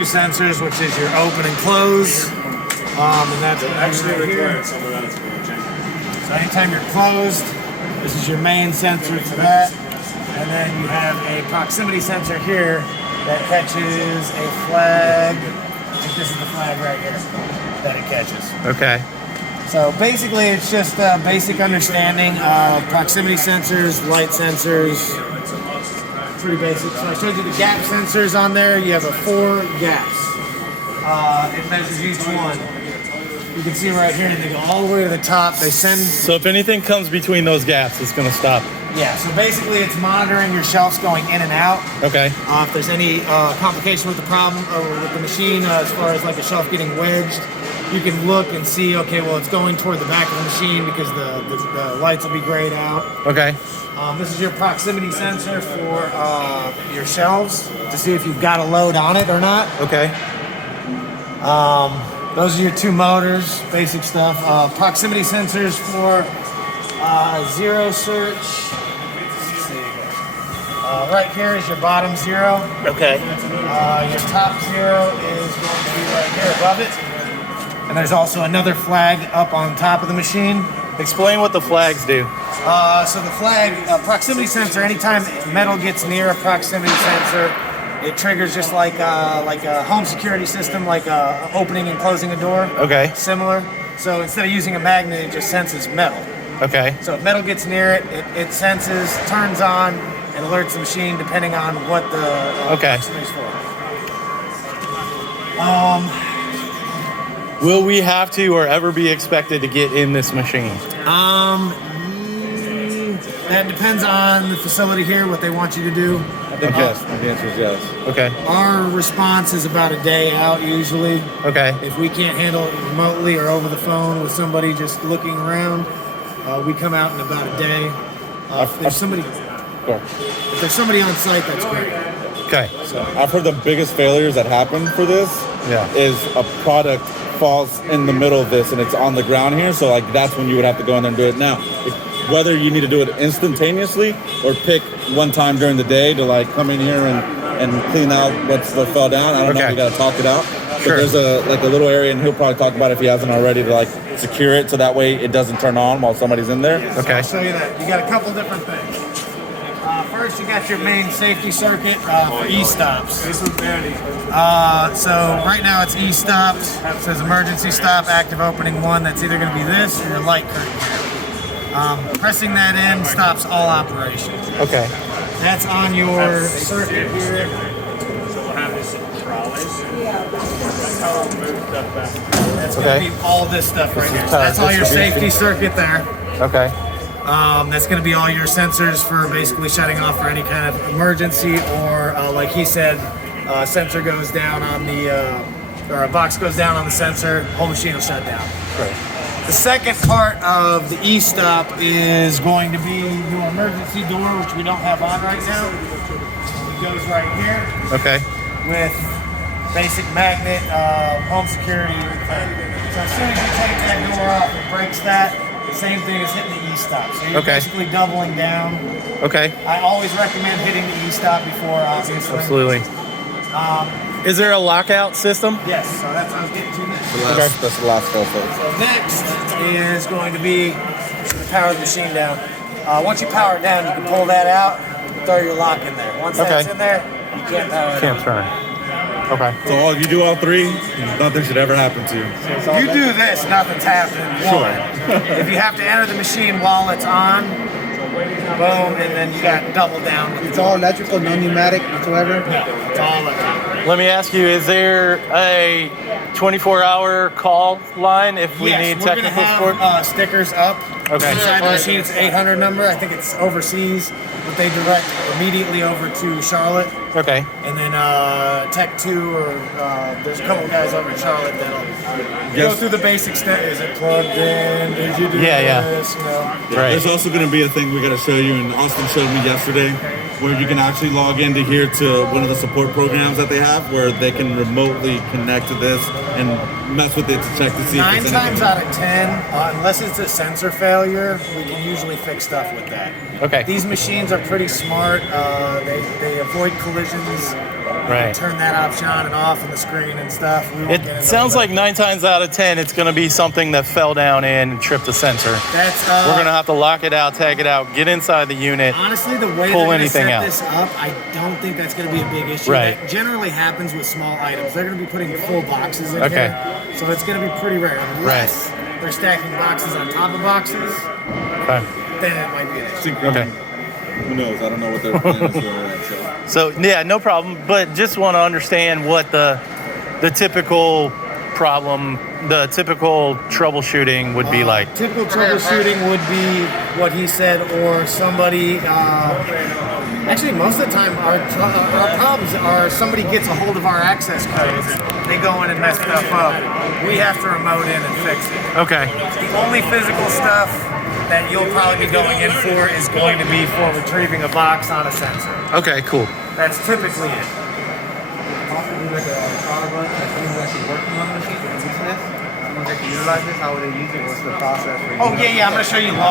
Two sensors, which is your open and close. And that's actually right here. So anytime you're closed, this is your main sensor for that. And then you have a proximity sensor here that catches a flag. I think this is the flag right here that it catches. Okay. So basically, it's just a basic understanding of proximity sensors, light sensors. Pretty basic. So I showed you the gap sensors on there. You have 4 gaps. It measures each one. You can see right here, and they go all the way to the top. They send. So if anything comes between those gaps, it's gonna stop. Yeah. So basically, it's monitoring your shelves going in and out. Okay. If there's any complication with the problem or with the machine, as far as like a shelf getting wedged, you can look and see. Okay, well, it's going toward the back of the machine because the lights will be grayed out. Okay. This is your proximity sensor for your shelves to see if you've got a load on it or not. Okay. Those are your 2 motors, basic stuff. Proximity sensors for zero search. Let's see. Right here is your bottom 0. Okay. Your top 0 is going to be right here above it. And there's also another flag up on top of the machine. Explain what the flags do. So the flag, proximity sensor, anytime metal gets near a proximity sensor, it triggers just like a home security system, like opening and closing a door. Okay. Similar. So instead of using a magnet, it just senses metal. Okay. So if metal gets near it, it senses, turns on, and alerts the machine depending on what the proximity is for. Will we have to or ever be expected to get in this machine? That depends on the facility here, what they want you to do. I think yes. The answer is yes. Okay. Our response is about a day out usually. Okay. If we can't handle it remotely or over the phone with somebody just looking around, we come out in about a day. If there's somebody on site, that's great. Okay. So I've heard the biggest failures that happen for this is a product falls in the middle of this and it's on the ground here. So like that's when you would have to go in there and do it. Now, whether you need to do it instantaneously or pick one time during the day to like come in here and clean out what fell down. I don't know. You got to talk it out. Sure. But there's a little area, and he'll probably talk about it if he hasn't already, to like secure it so that way it doesn't turn on while somebody's in there. Okay. I'll show you that. You got a couple different things. First, you got your main safety circuit for e-stops. So right now it's e-stopped. It says emergency stop, active opening 1. That's either going to be this or your light curtain. Pressing that in stops all operations. Okay. That's on your circuit here. So we'll have this in trolleys. That's going to be all this stuff right here. So that's all your safety circuit there. Okay. That's going to be all your sensors for basically shutting off for any kind of emergency or, like he said, sensor goes down on the, or a box goes down on the sensor, whole machine will shut down. Right. The second part of the e-stop is going to be your emergency door, which we don't have on right now. It goes right here. Okay. With basic magnet, home security. So as soon as you take that door off, it breaks that. The same thing as hitting the e-stop. So you're basically doubling down. Okay. I always recommend hitting the e-stop before, obviously. Absolutely. Is there a lockout system? Yes, so that's what I was getting to next. That's the last go for. So next is going to be to power the machine down. Once you power it down, you can pull that out and throw your lock in there. Once that's in there, you can't power it. Can't turn. Okay. So if you do all 3, nothing should ever happen to you. If you do this, nothing's happening. Sure. If you have to enter the machine while it's on, boom, and then you got double down. It's all electrical, no pneumatic whatsoever. It's all electrical. Let me ask you, is there a 24-hour call line if we need technical support? We're going to have stickers up. Okay. Inside the machine, it's 800 number. I think it's overseas, but they direct immediately over to Charlotte. Okay. And then Tech 2 or there's a couple of guys over in Charlotte that'll go through the basic steps. Is it plugged in? Did you do this? You know? Right. There's also going to be a thing we got to show you, and Austin showed me yesterday. where you can actually log into here to one of the support programs that they have, where they can remotely connect to this and mess with it to check to see if 9 it's times anything. out of 10, unless it's a sensor failure, we can usually fix stuff with that. Okay. These machines are pretty smart. They avoid collisions. Right. Turn that option on and off on the screen and stuff. We won't get It into sounds all like that. 9 times out of 10, it's going to be something that fell down in and tripped a sensor. That's We're going to have to lock it out, tag it out, get inside the unit. honestly the way pull they're going to anything set out. this up. I don't think that's going to be a big issue. Right. That generally happens with small items. They're going to be putting full boxes in Okay. here, so it's going to be pretty rare. Unless they're stacking boxes on top of boxes, Okay. then it might be an issue. Okay. Who knows? I don't know what their plan is doing that. So. So yeah, no problem. But just want to understand what the typical problem, the typical troubleshooting would be like. Typical troubleshooting would be what he said, or somebody. Actually, most of the time, our problems are somebody gets a hold of our access codes. They go in and mess stuff up. We have to remote in and fix it. Okay. The only physical stuff that you'll probably be going in for is going to be for retrieving a box on a sensor. Okay. Cool. That's typically it. Possibly like a product run, like someone's actually working on the machine and using this. Someone's actually utilize this. How would they use it? What's the process? Oh yeah, I'm gonna show you.